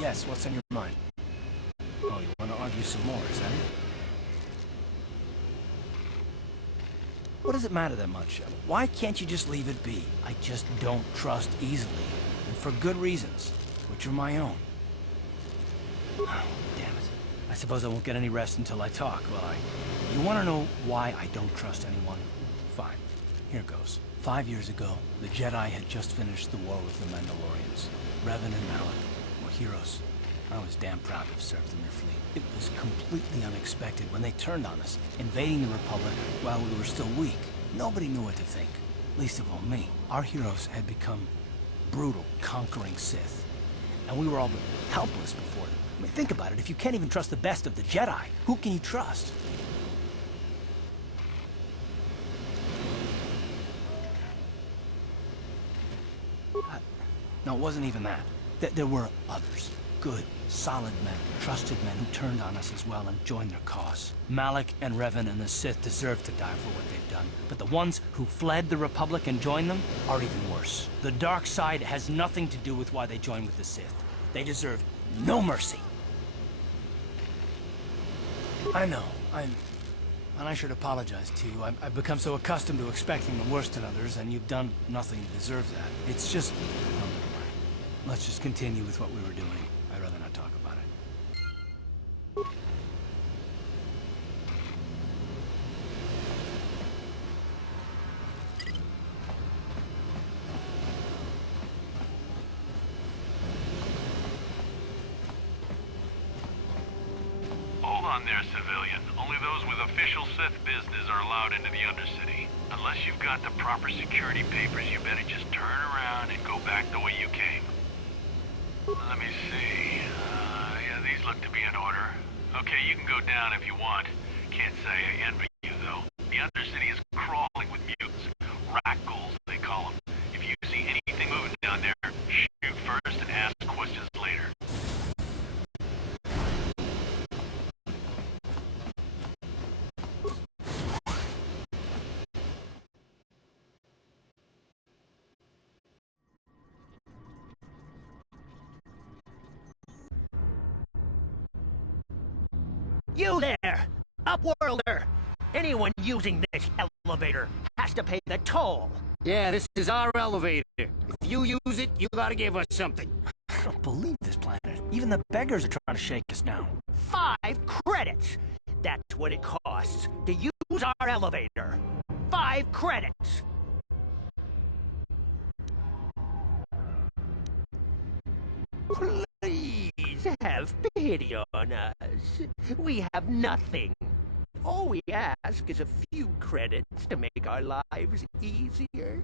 Yes, what's on your mind? Oh, you want to argue some more, is that it? What does it matter that much? Why can't you just leave it be? I just don't trust easily, and for good reasons, which are my own. Oh, damn it. I suppose I won't get any rest until I talk, will I? You want to know why I don't trust anyone? Fine. Here goes. 5 years ago, the Jedi had just finished the war with the Mandalorians. Revan and Malik were heroes. I was damn proud to have served in their fleet. It was completely unexpected when they turned on us, invading the Republic while we were still weak. Nobody knew what to think, least of all me. Our heroes had become brutal, conquering Sith, and we were all but helpless before them. I mean, think about it. If you can't even trust the best of the Jedi, who can you trust? No, it wasn't even that. There were others. Good, solid men, trusted men who turned on us as well and joined their cause. Malik and Revan and the Sith deserve to die for what they've done, but the ones who fled the Republic and joined them are even worse. The dark side has nothing to do with why they joined with the Sith. They deserve no mercy. I know, and I should apologize to you. I've become so accustomed to expecting the worst in others, and you've done nothing to deserve that. It's just... no, never mind. Let's just continue with what we were doing. I'd rather not talk about it. Hold on there, civilian. Only those with official Sith business are allowed into the Undercity. Unless you've got the proper security papers, you better just turn around and go back the way you came. Let me see. Yeah, these look to be in order. Okay, you can go down if you want. Can't say I envy you, though. The Undercity is crawling with mutants. Rackles, they call them. If you see anything moving down there, shoot first and ask questions later. You there! Upworlder! Anyone using this elevator has to pay the toll! Yeah, this is our elevator. If you use it, you gotta give us something. I don't believe this planet. Even the beggars are trying to shake us down. 5 credits! That's what it costs to use our elevator. 5 credits! Please have pity on us. We have nothing. All we ask is a few credits to make our lives easier.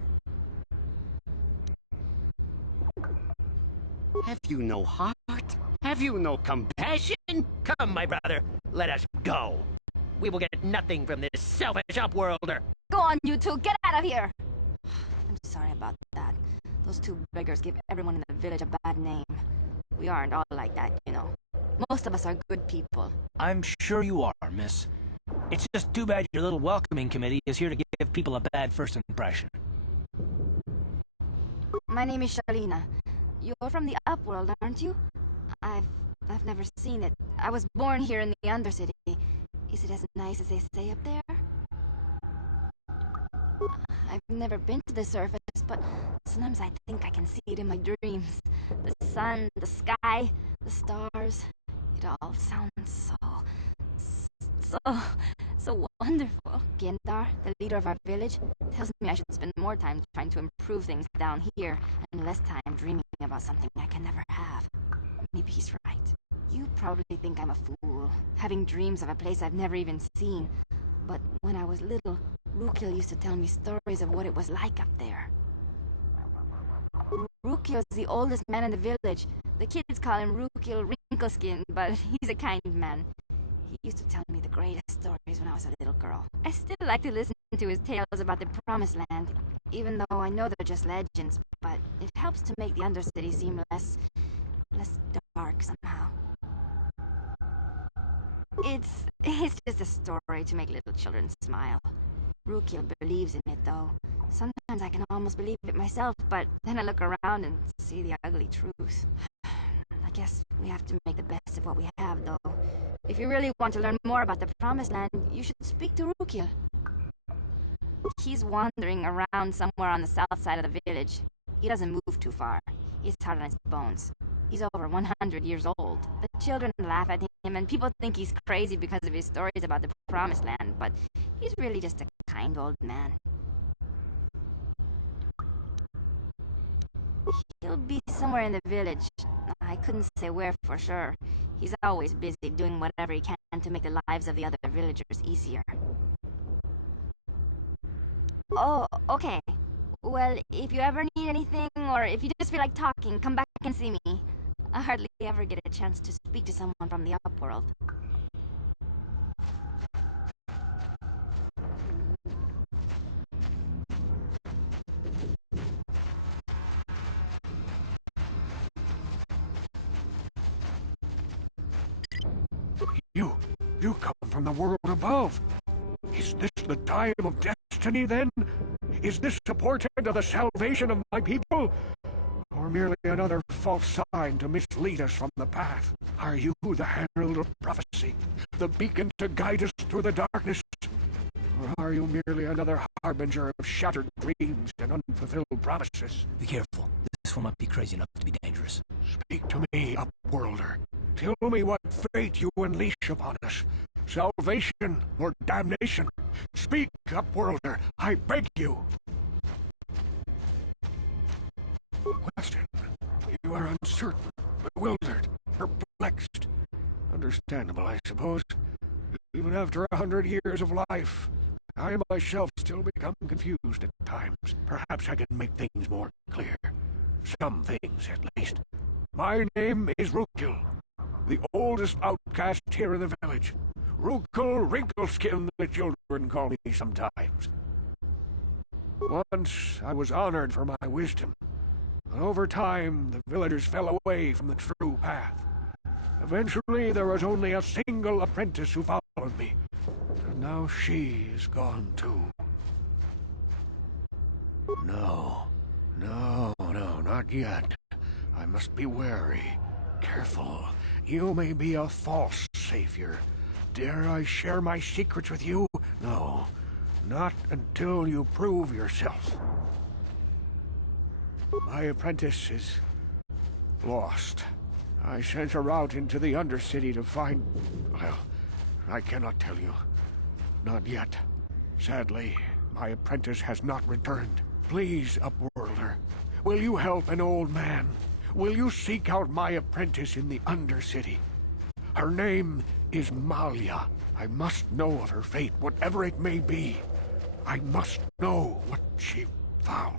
Have you no heart? Have you no compassion? Come, my brother, let us go. We will get nothing from this selfish Upworlder. Go on, you two, get out of here! I'm sorry about that. Those 2 beggars give everyone in the village a bad name. We aren't all like that, you know. Most of us are good people. I'm sure you are, miss. It's just too bad your little welcoming committee is here to give people a bad first impression. My name is Shalina. You're from the Upworld, aren't you? I've never seen it. I was born here in the Undercity. Is it as nice as they say up there? I've never been to the surface, but sometimes I think I can see it in my dreams. The sun, the sky, the stars. It It all sounds so wonderful. Gendar, the leader of our village, tells me I should spend more time trying to improve things down here and less time dreaming about something I can never have. Maybe he's right. You probably think I'm a fool, having dreams of a place I've never even seen. But when I was little, Rukil used to tell me stories of what it was like up there. Rukil's the oldest man in the village. The kids call him Rukil Wrinkleskin, but he's a kind man. He used to tell me the greatest stories when I was a little girl. I still like to listen to his tales about the Promised Land, even though I know they're just legends, but it helps to make the Undercity seem less dark somehow. It's just a story to make little children smile. Rukil believes in it, though. Sometimes I can almost believe it myself, but then I look around and see the ugly truth. I guess we have to make the best of what we have, though. If you really want to learn more about the Promised Land, you should speak to Rukil. He's wandering around somewhere on the south side of the village. He doesn't move too far. He's hard on his bones. He's over 100 years old. The children laugh at him, and people think he's crazy because of his stories about the Promised Land, but he's really just a kind old man. He'll be somewhere in the village. I couldn't say where for sure. He's always busy doing whatever he can to make the lives of the other villagers easier. Oh, okay. Well, if you ever need anything, or if you just feel like talking, come back and see me. I hardly ever get a chance to speak to someone from the upworld. You come from the world above. Is this the time of destiny, then? Is this a portent of the salvation of my people? Or merely another false sign to mislead us from the path? Are you the herald of prophecy, the beacon to guide us through the darkness? Or are you merely another harbinger of shattered dreams and unfulfilled promises? Be careful. This one might be crazy enough to be dangerous. Speak to me, Upworlder. Tell me what fate you unleash upon us. Salvation or damnation? Speak, Upworlder, I beg you. Question. You are uncertain, bewildered, perplexed. Understandable, I suppose. Even after 100 years of life, I myself still become confused at times. Perhaps I can make things more clear. Some things, at least. My name is Rukil, the oldest outcast here in the village. Rukil Wrinkleskin, the children call me sometimes. Once I was honored for my wisdom, but over time the villagers fell away from the true path. Eventually there was only a single apprentice who followed me, and now she is gone too. No, not yet. I must be wary, careful. You may be a false savior. Dare I share my secrets with you? No, not until you prove yourself. My apprentice is lost. I sent her out into the Undercity to find... Well, I cannot tell you. Not yet. Sadly, my apprentice has not returned. Please, Upworlder, will you help an old man? Will you seek out my apprentice in the Undercity? Her name is Malia. I must know of her fate, whatever it may be. I must know what she found.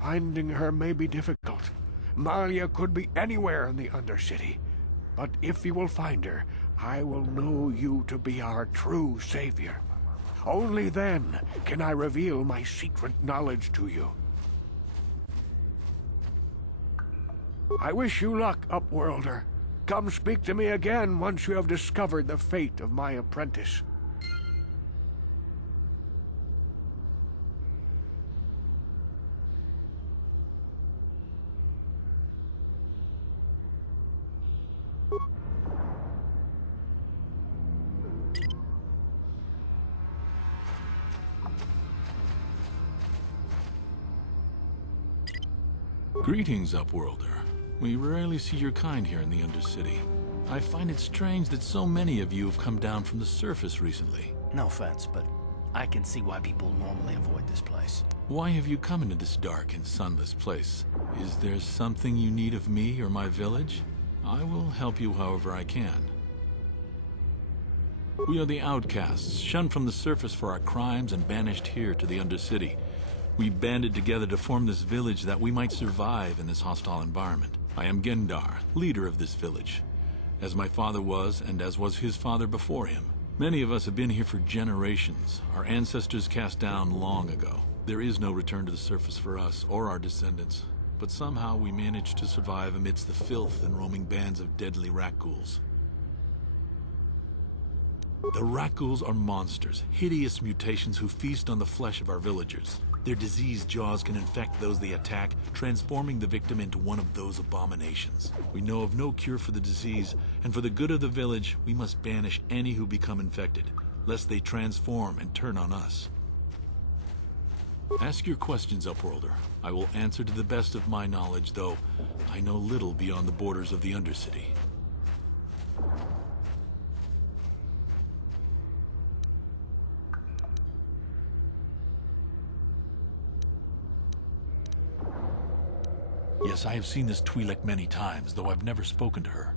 Finding her may be difficult. Malia could be anywhere in the Undercity. But if you will find her, I will know you to be our true savior. Only then can I reveal my secret knowledge to you. I wish you luck, Upworlder. Come speak to me again once you have discovered the fate of my apprentice. Greetings, Upworlder. We rarely see your kind here in the Undercity. I find it strange that so many of you have come down from the surface recently. No offense, but I can see why people normally avoid this place. Why have you come into this dark and sunless place? Is there something you need of me or my village? I will help you however I can. We are the outcasts, shunned from the surface for our crimes and banished here to the Undercity. We banded together to form this village that we might survive in this hostile environment. I am Gendar, leader of this village, as my father was and as was his father before him. Many of us have been here for generations, our ancestors cast down long ago. There is no return to the surface for us or our descendants, but somehow we managed to survive amidst the filth and roaming bands of deadly rat ghouls. The rat ghouls are monsters, hideous mutations who feast on the flesh of our villagers. Their diseased jaws can infect those they attack, transforming the victim into one of those abominations. We know of no cure for the disease, and for the good of the village, we must banish any who become infected, lest they transform and turn on us. Ask your questions, Upworlder. I will answer to the best of my knowledge, though I know little beyond the borders of the Undercity. Yes, I have seen this Twi'lek many times, though I've never spoken to her.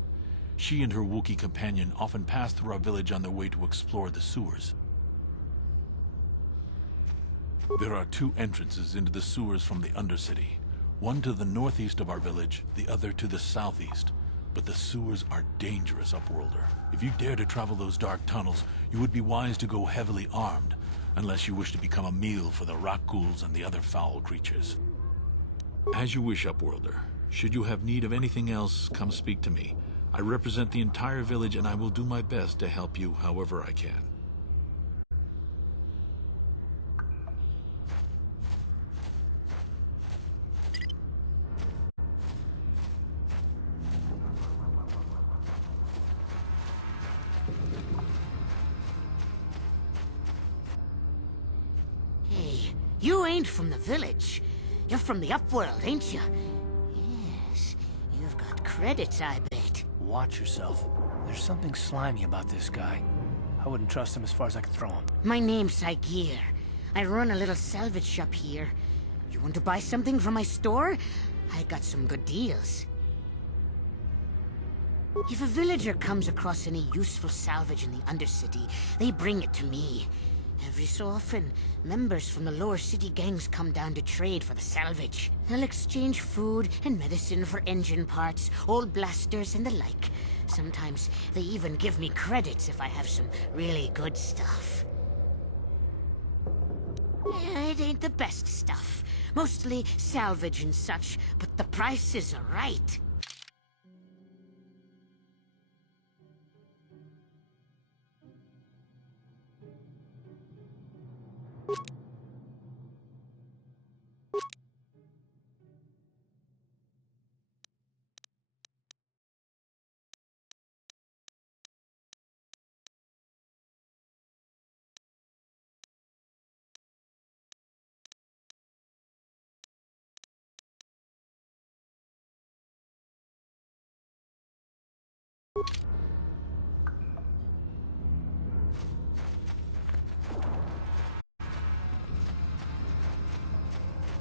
She and her Wookiee companion often pass through our village on their way to explore the sewers. There are two entrances into the sewers from the Undercity. One to the northeast of our village, the other to the southeast. But the sewers are dangerous, Upworlder. If you dare to travel those dark tunnels, you would be wise to go heavily armed, unless you wish to become a meal for the rat ghouls and the other foul creatures. As you wish, Upworlder. Should you have need of anything else, come speak to me. I represent the entire village and I will do my best to help you however I can. Hey, you ain't from the village. You're from the Upworld, ain't you? Yes, you've got credits, I bet. Watch yourself. There's something slimy about this guy. I wouldn't trust him as far as I could throw him. My name's Saigir. I run a little salvage shop here. You want to buy something from my store? I got some good deals. If a villager comes across any useful salvage in the Undercity, they bring it to me. Every so often, members from the lower city gangs come down to trade for the salvage. They'll exchange food and medicine for engine parts, old blasters, and the like. Sometimes they even give me credits if I have some really good stuff. Yeah, it ain't the best stuff. Mostly salvage and such, but the prices are right.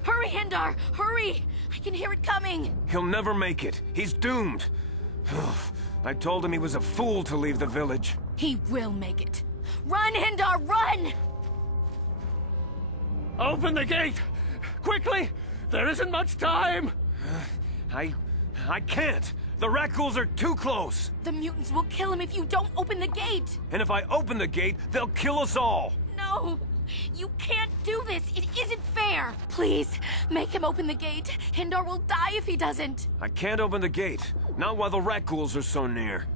Hurry, Hindar! Hurry! I can hear it coming! He'll never make it. He's doomed. I told him he was a fool to leave the village. He will make it. Run, Hindar, run! Open the gate! Quickly! There isn't much time! I can't. The rat ghouls are too close. The mutants will kill him if you don't open the gate! And if I open the gate, they'll kill us all. No! You can't do this! It isn't fair! Please, make him open the gate. Hindar will die if he doesn't. I can't open the gate. Not while the rat ghouls are so near.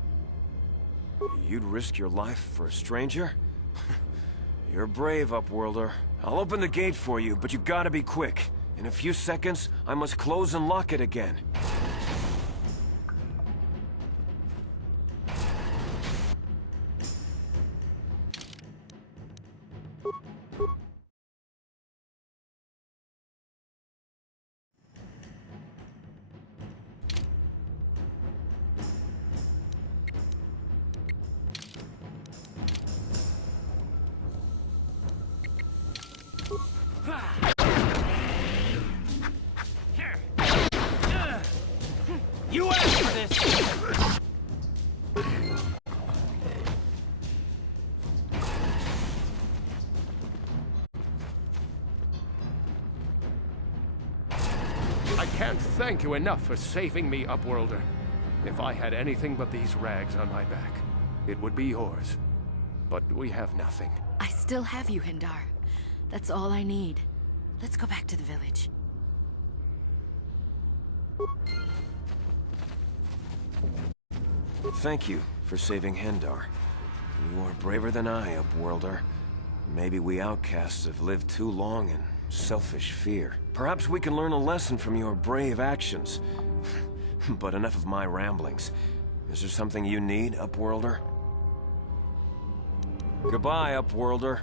You'd risk your life for a stranger? You're brave, Upworlder. I'll open the gate for you, but you gotta be quick. In a few seconds, I must close and lock it again. can't thank you enough for saving me, Upworlder. If I had anything but these rags on my back, it would be yours. But we have nothing. I still have you, Hindar. That's all I need. Let's go back to the village. Thank you for saving Hendar. You are braver than I, Upworlder. Maybe we outcasts have lived too long in selfish fear. Perhaps we can learn a lesson from your brave actions. But enough of my ramblings. Is there something you need, Upworlder? Goodbye, Upworlder.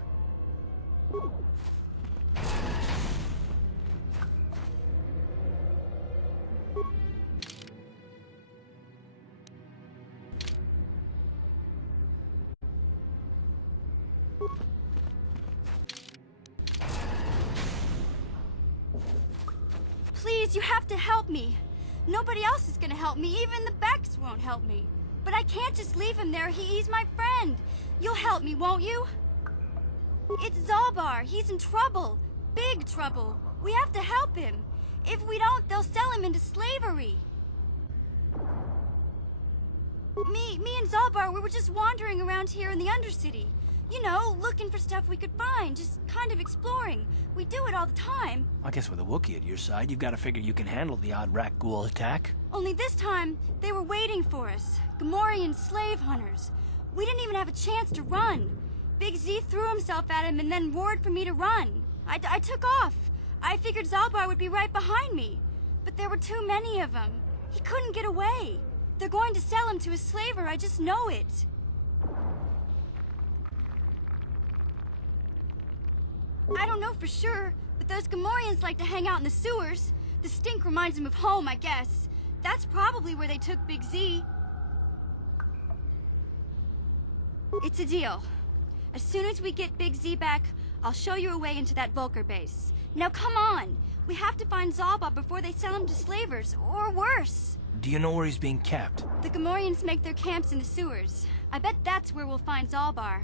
Please, you have to help me. Nobody else is gonna help me. Even the Becks won't help me. But I can't just leave him there. He's my friend. You'll help me, won't you? It's Zalbar. He's in trouble. Big trouble. We have to help him. If we don't, they'll sell him into slavery. Me and Zalbar, we were just wandering around here in the Undercity. You know, looking for stuff we could find, just kind of exploring. We do it all the time. I guess with a Wookiee at your side, you've got to figure you can handle the odd rat ghoul attack. Only this time, they were waiting for us. Gamorrean slave hunters. We didn't even have a chance to run. Big Z threw himself at him and then roared for me to run. I took off. I figured Zalbar would be right behind me. But there were too many of them. He couldn't get away. They're going to sell him to a slaver, I just know it. I don't know for sure, but those Gamorreans like to hang out in the sewers. The stink reminds them of home, I guess. That's probably where they took Big Z. It's a deal. As soon as we get Big Z back, I'll show you a way into that Vulcar base. Now come on! We have to find Zalba before they sell him to slavers, or worse. Do you know where he's being kept? The Gamorreans make their camps in the sewers. I bet that's where we'll find Zalbar.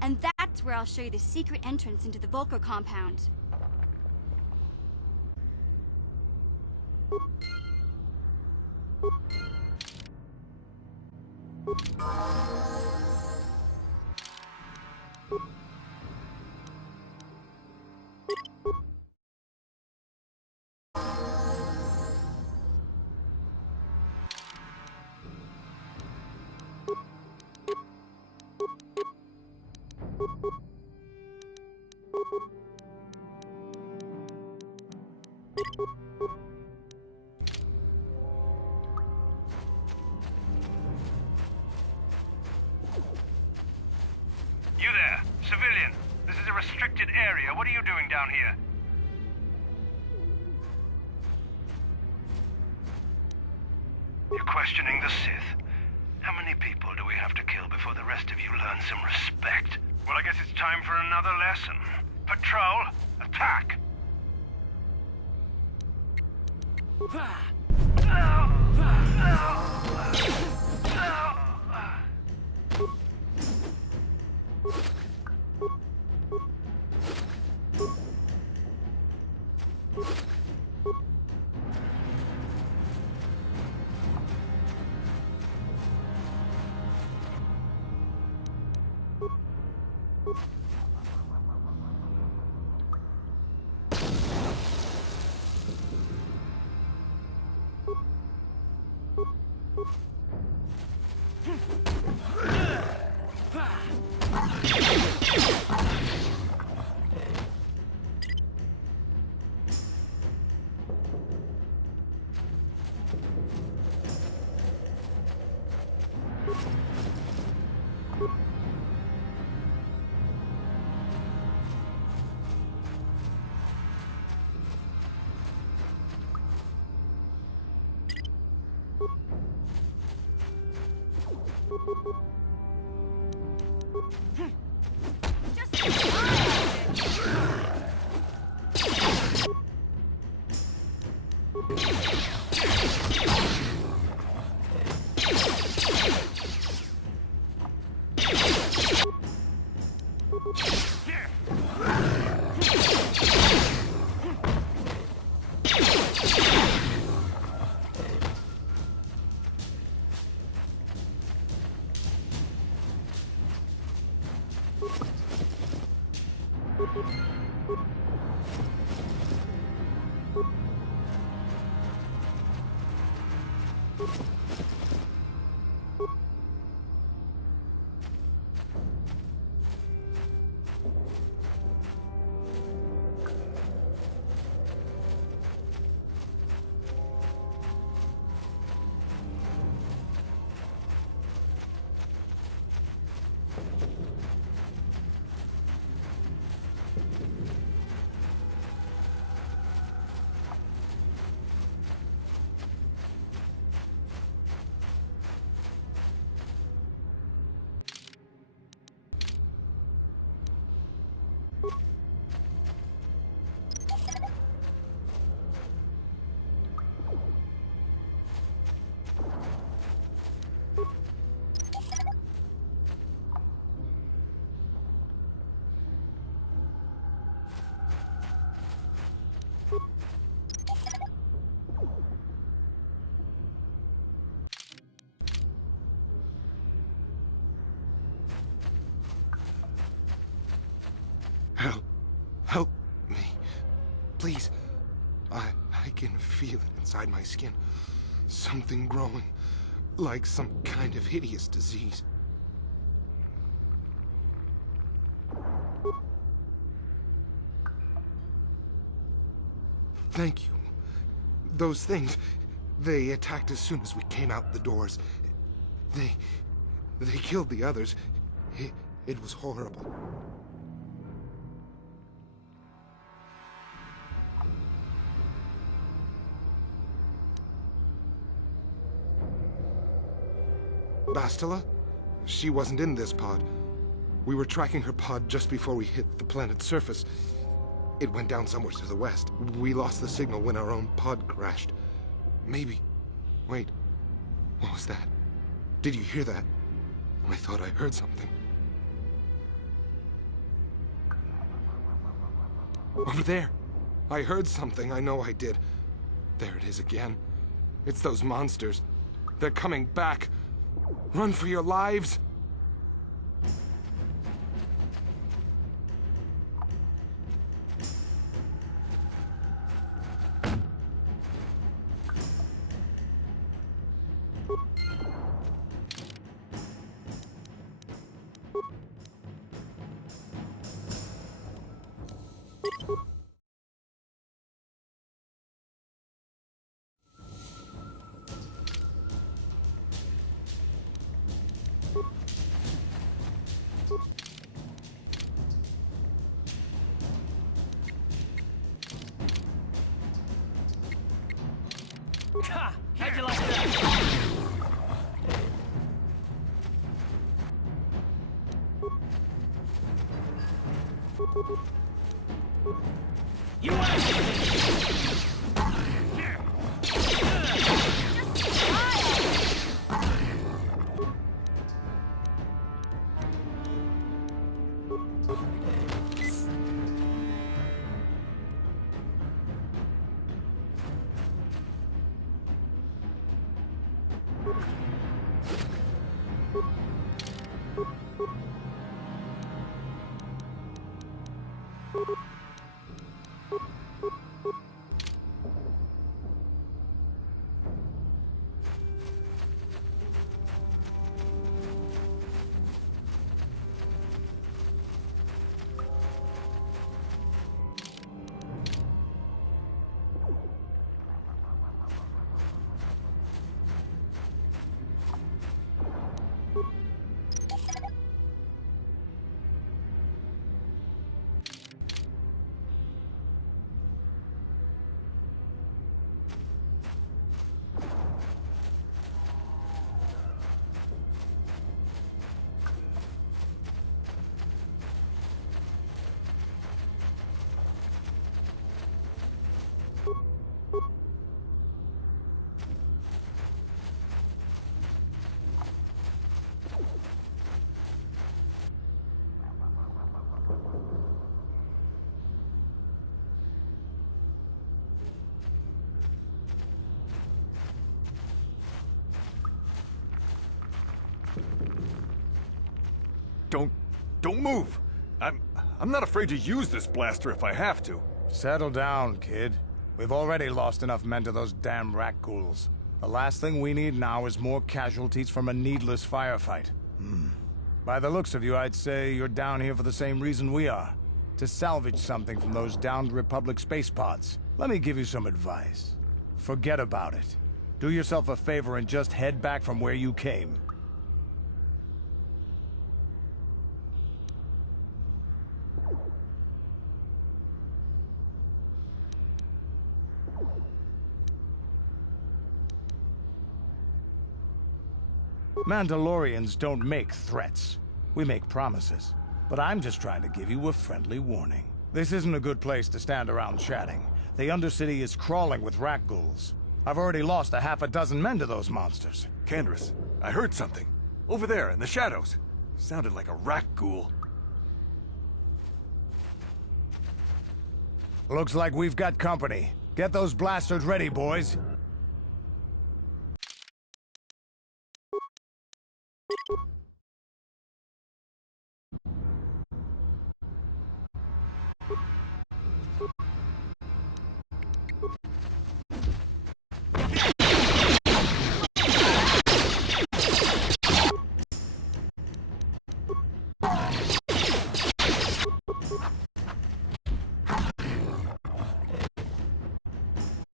And that's where I'll show you the secret entrance into the Vulcar compound. You there, civilian. This is a restricted area. What are you doing down here? You're questioning the Sith. How many people do we have to kill before the rest of you learn some respect? Well, I guess it's time for another lesson. Patrol, attack! Help me. Please. I can feel it inside my skin. Something growing. Like some kind of hideous disease. Thank you. Those things, they attacked as soon as we came out the doors. They killed the others. It was horrible. Bastila? She wasn't in this pod. We were tracking her pod just before we hit the planet's surface. It went down somewhere to the west. We lost the signal when our own pod crashed. Maybe... Wait. What was that? Did you hear that? I thought I heard something. Over there! I heard something, I know I did. There it is again. It's those monsters. They're coming back. Run for your lives! How'd you like that? You want Don't move. I'm not afraid to use this blaster if I have to. Settle down, kid. We've already lost enough men to those damn rat ghouls. The last thing we need now is more casualties from a needless firefight. By the looks of you, I'd say you're down here for the same reason we are. To salvage something from those downed Republic space pods. Let me give you some advice. Forget about it. Do yourself a favor and just head back from where you came. Mandalorians don't make threats. We make promises. But I'm just trying to give you a friendly warning. This isn't a good place to stand around chatting. The Undercity is crawling with rat ghouls. I've already lost a half a dozen men to those monsters. Candace, I heard something. Over there, in the shadows. Sounded like a rat ghoul. Looks like we've got company. Get those blasters ready, boys.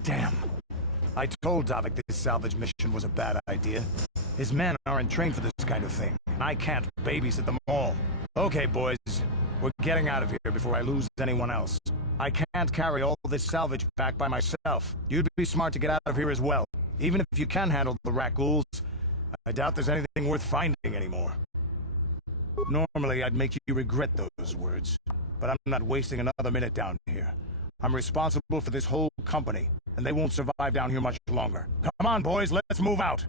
Damn. I told Davik this salvage mission was a bad idea. His men aren't trained for this kind of thing, and I can't babysit them all. Okay, boys. We're getting out of here before I lose anyone else. I can't carry all this salvage back by myself. You'd be smart to get out of here as well. Even if you can handle the rat ghouls, I doubt there's anything worth finding anymore. Normally, I'd make you regret those words, but I'm not wasting another minute down here. I'm responsible for this whole company, and they won't survive down here much longer. Come on, boys, let's move out!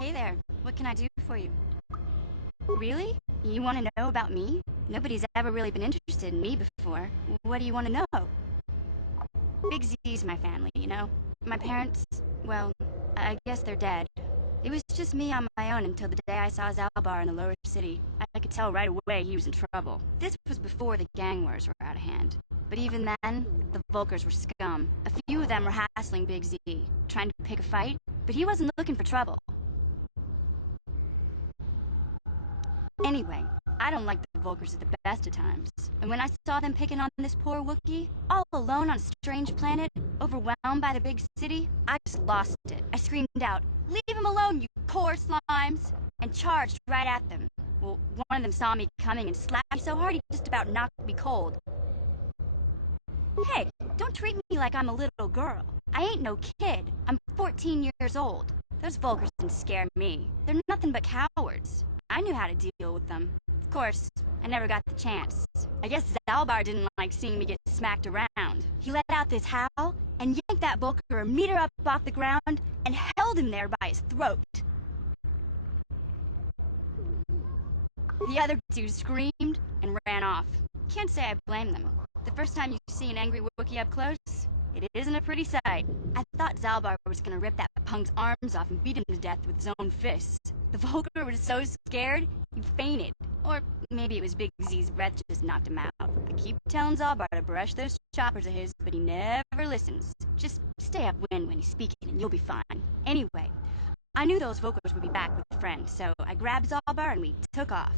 Hey there, what can I do for you? Really? You want to know about me? Nobody's ever really been interested in me before. What do you want to know? Big Z's my family, you know? My parents, well, I guess they're dead. It was just me on my own until the day I saw Zalbar in the lower city. I could tell right away he was in trouble. This was before the gang wars were out of hand. But even then, the Vulkars were scum. A few of them were hassling Big Z, trying to pick a fight, but he wasn't looking for trouble. Anyway, I don't like the Vulkars at the best of times. And when I saw them picking on this poor Wookiee, all alone on a strange planet, overwhelmed by the big city, I just lost it. I screamed out, "Leave him alone, you poor slimes!" and charged right at them. Well, one of them saw me coming and slapped me so hard he just about knocked me cold. Hey, don't treat me like I'm a little girl. I ain't no kid. I'm 14 years old. Those Vulkars didn't scare me. They're nothing but cowards. I knew how to deal with them. Of course, I never got the chance. I guess Zalbar didn't like seeing me get smacked around. He let out this howl and yanked that Booker a meter up off the ground and held him there by his throat. The other two screamed and ran off. Can't say I blame them. The first time you see an angry Wookiee up close, it isn't a pretty sight. I thought Zalbar was gonna rip that punk's arms off and beat him to death with his own fists. The Vulgar was so scared, he fainted. Or maybe it was Big Z's breath just knocked him out. I keep telling Zalbar to brush those choppers of his, but he never listens. Just stay upwind when he's speaking and you'll be fine. Anyway, I knew those Vulcars would be back with a friend, so I grabbed Zalbar and we took off.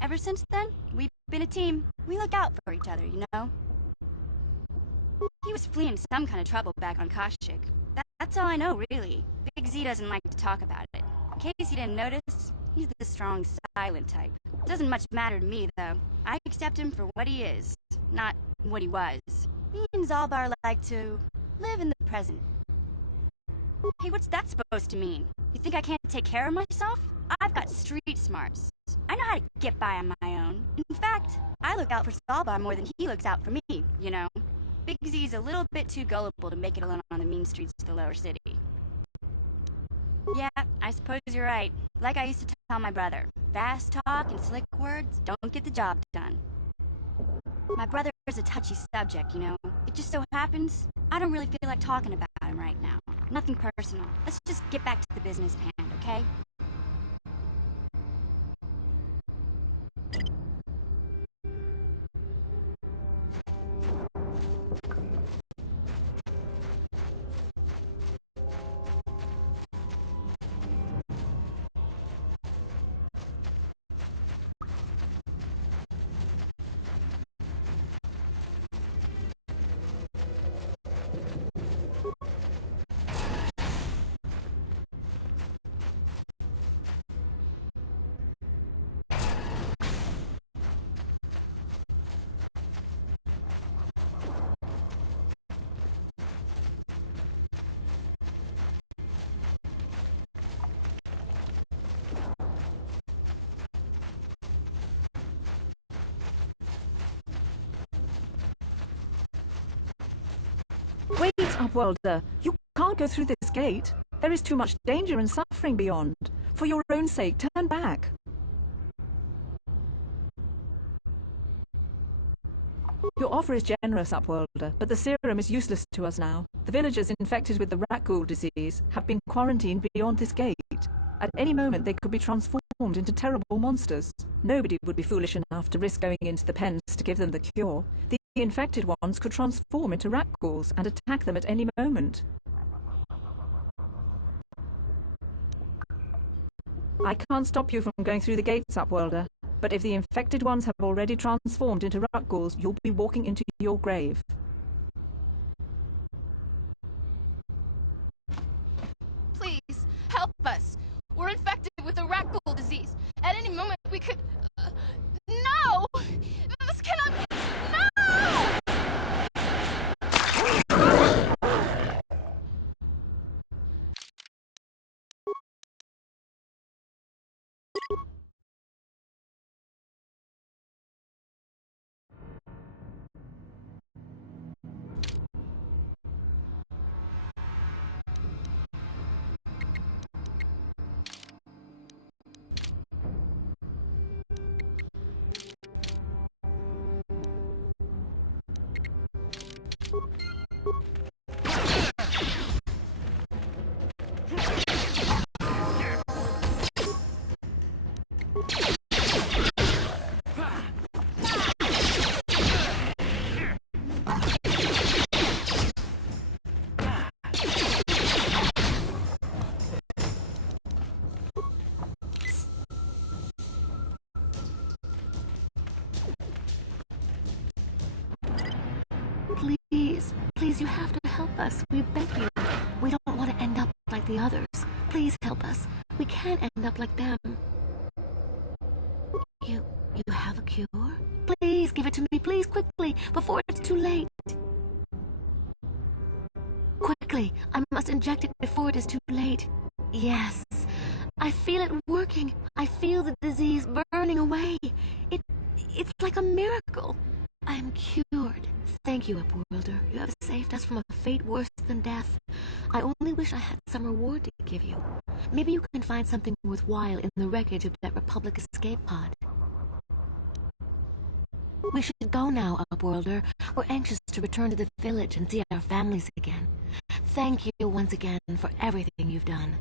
Ever since then, we've been a team. We look out for each other, you know? He was fleeing some kind of trouble back on Kashyyyk. That's all I know, really. Big Z doesn't like to talk about it. In case you didn't notice, he's the strong, silent type. Doesn't much matter to me, though. I accept him for what he is, not what he was. Me and Zalbar like to live in the present. Hey, what's that supposed to mean? You think I can't take care of myself? I've got street smarts. I know how to get by on my own. In fact, I look out for Zalbar more than he looks out for me, you know. Big Z's a little bit too gullible to make it alone on the mean streets of the lower city. Yeah, I suppose you're right. Like I used to tell my brother, fast talk and slick words don't get the job done. My brother is a touchy subject, you know. It just so happens I don't really feel like talking about him right now. Nothing personal. Let's just get back to the business at hand, okay? Wait, Upworlder. You can't go through this gate. There is too much danger and suffering beyond. For your own sake, turn back. Your offer is generous, Upworlder, but the serum is useless to us now. The villagers infected with the rat ghoul disease have been quarantined beyond this gate. At any moment, they could be transformed into terrible monsters. Nobody would be foolish enough to risk going into the pens to give them the cure. The infected ones could transform into rat ghouls and attack them at any moment. I can't stop you from going through the gates, Upworlder, but if the infected ones have already transformed into rat ghouls, you'll be walking into your grave. Please, help us. We're infected with the rat ghoul disease. At any moment, we could... No! This cannot be... No! Please, you have to help us. We beg you. We don't want to end up like the others. Please help us. We can't end up like them. You have a cure? Please give it to me, please, quickly, before it's too late. Quickly, I must inject it before it is too late. Yes, I feel it working. working. I feel the disease burning away. It's like a miracle. I'm cured. Thank you, Upworlder. You have saved us from a fate worse than death. I only wish I had some reward to give you. Maybe you can find something worthwhile in the wreckage of that Republic escape pod. We should go now, Upworlder. We're anxious to return to the village and see our families again. Thank you once again for everything you've done.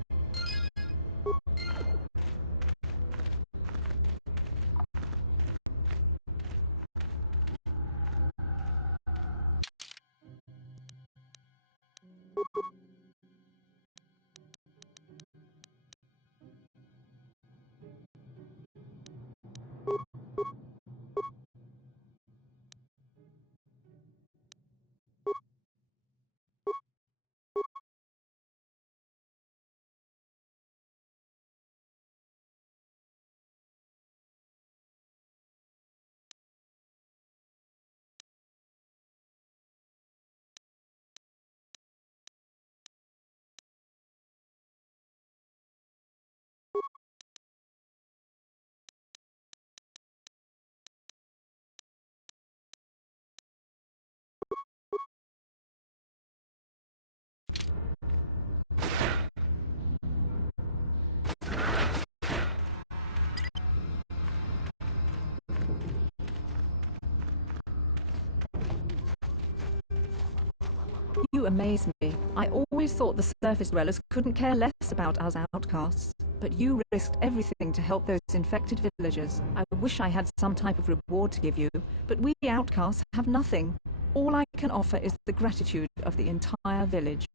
You amaze me. I always thought the surface dwellers couldn't care less about us outcasts. But you risked everything to help those infected villagers. I wish I had some type of reward to give you, but we outcasts have nothing. All I can offer is the gratitude of the entire village.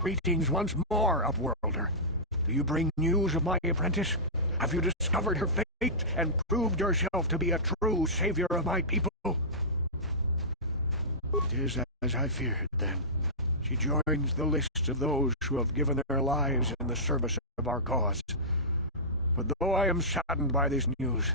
Greetings once more, Upworlder. Do you bring news of my apprentice? Have you discovered her fate and proved yourself to be a true savior of my people? It is as I feared, then. She joins the list of those who have given their lives in the service of our cause. But though I am saddened by this news,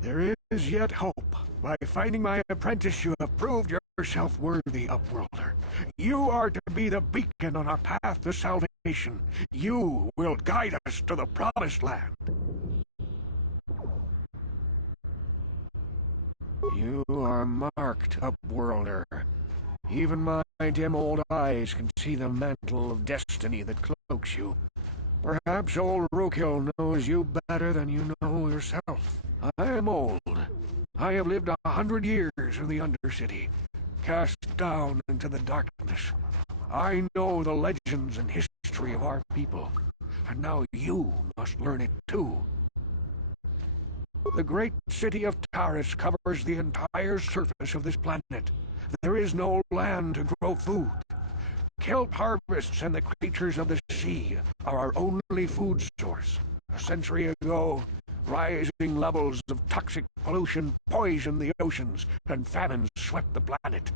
there is yet hope. By finding my apprentice, you have proved yourself worthy, Upworlder. You are to be the beacon on our path to salvation. You will guide us to the Promised Land. You are marked, Upworlder. Even my dim old eyes can see the mantle of destiny that cloaks you. Perhaps old Rookhill knows you better than you know yourself. I am old. I have lived 100 years in the Undercity, cast down into the darkness. I know the legends and history of our people, and now you must learn it too. The great city of Taris covers the entire surface of this planet. There is no land to grow food. Kelp harvests and the creatures of the sea are our only food source. A century ago, rising levels of toxic pollution poisoned the oceans, and famines swept the planet.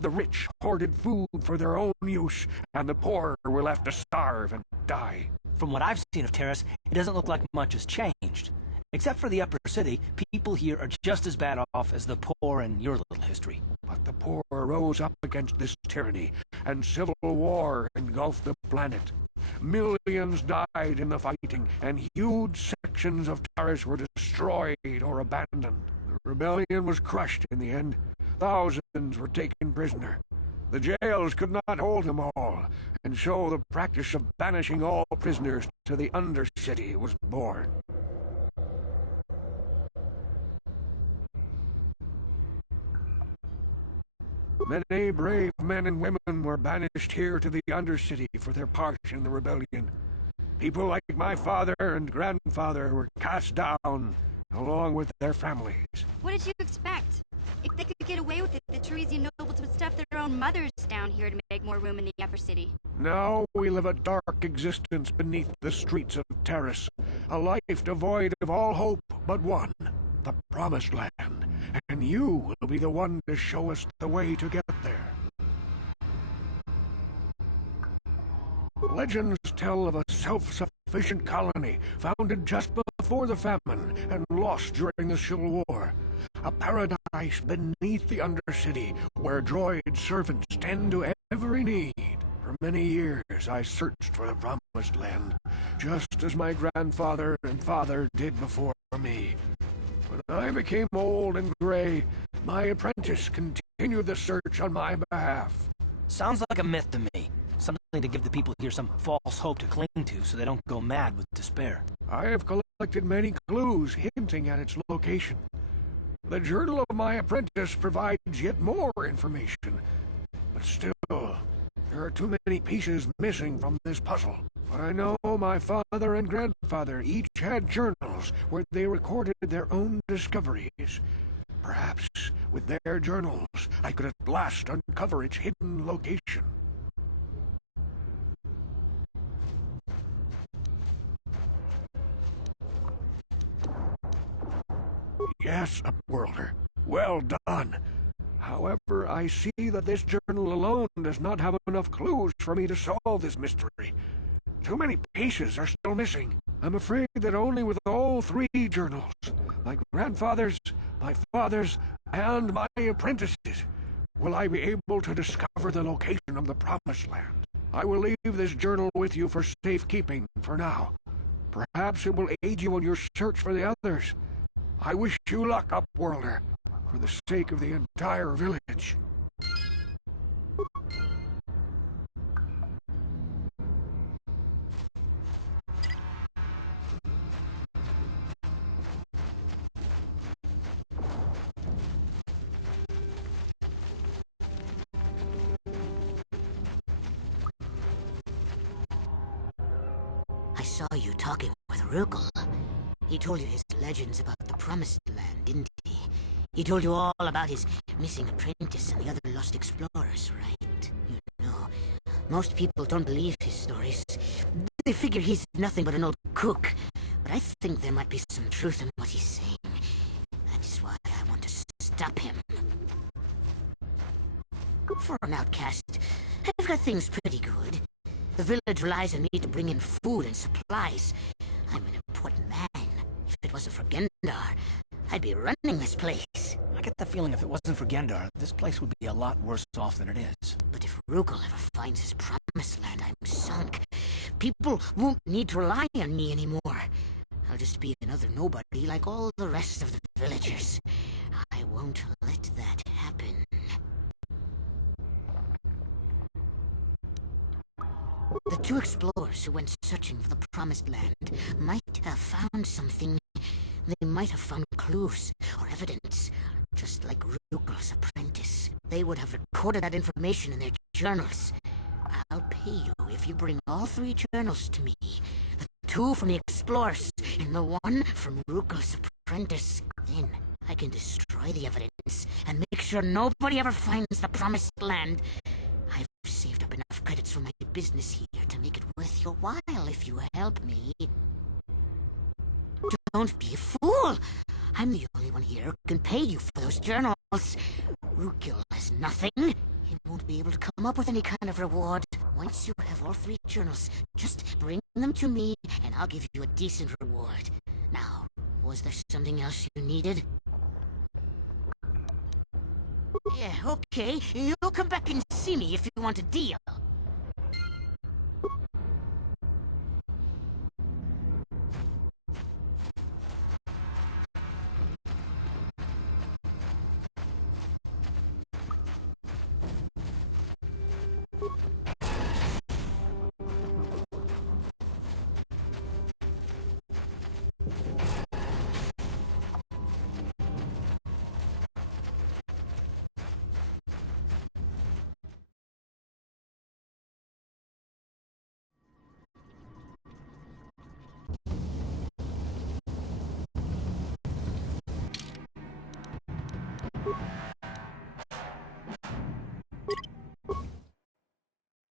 The rich hoarded food for their own use, and the poor were left to starve and die. From what I've seen of Terrace, it doesn't look like much has changed. Except for the upper city, people here are just as bad off as the poor in your little history. But the poor rose up against this tyranny, and civil war engulfed the planet. Millions died in the fighting, and huge sections of Taris were destroyed or abandoned. The rebellion was crushed in the end. Thousands were taken prisoner. The jails could not hold them all, and so the practice of banishing all prisoners to the Undercity was born. Many brave men and women were banished here to the Undercity for their part in the rebellion. People like my father and grandfather were cast down, along with their families. What did you expect? If they could get away with it, the Teresian nobles would stuff their own mothers down here to make more room in the upper city. Now we live a dark existence beneath the streets of Taris, a life devoid of all hope but one, the Promised Land. And you will be the one to show us the way to get there. Legends tell of a self-sufficient colony founded just before the famine and lost during the Civil War. A paradise beneath the Undercity where droid servants tend to every need. For many years I searched for the Promised Land, just as my grandfather and father did before me. When I became old and gray, my apprentice continued the search on my behalf. Sounds like a myth to me. Something to give the people here some false hope to cling to so they don't go mad with despair. I have collected many clues hinting at its location. The journal of my apprentice provides yet more information. But still, there are too many pieces missing from this puzzle. But I know my father and grandfather each had journals where they recorded their own discoveries. Perhaps with their journals, I could at last uncover its hidden location. Yes, Upworlder. Well done. However, I see that this journal alone does not have enough clues for me to solve this mystery. Too many pieces are still missing. I'm afraid that only with all three journals, my grandfather's, my father's, and my apprentice's, will I be able to discover the location of the Promised Land. I will leave this journal with you for safekeeping for now. Perhaps it will aid you in your search for the others. I wish you luck, Upworlder, for the sake of the entire village. I saw you talking with Rukel. He told you his legends about the Promised Land, didn't he? He told you all about his missing apprentice and the other lost explorers, right? You know, most people don't believe his stories. They figure he's nothing but an old cook. But I think there might be some truth in what he's saying. That's why I want to stop him. For an outcast, I've got things pretty good. The village relies on me to bring in food and supplies. I'm an important man. If it wasn't for Gendar, I'd be running this place. I get the feeling if it wasn't for Gendar, this place would be a lot worse off than it is. But if Rukel ever finds his Promised Land, I'm sunk. People won't need to rely on me anymore. I'll just be another nobody like all the rest of the villagers. I won't let that happen. The two explorers who went searching for the Promised Land might have found something. They might have found clues or evidence, just like Rukel's apprentice. They would have recorded that information in their journals. I'll pay you if you bring all three journals to me. The two from the explorers and the one from Rukel's apprentice. Then I can destroy the evidence and make sure nobody ever finds the Promised Land. I've saved up enough credits from my business here to make it worth your while if you help me. Don't be a fool! I'm the only one here who can pay you for those journals. Rukel has nothing. He won't be able to come up with any kind of reward. Once you have all three journals, just bring them to me and I'll give you a decent reward. Now, was there something else you needed? Yeah, okay. You'll come back and see me if you want a deal.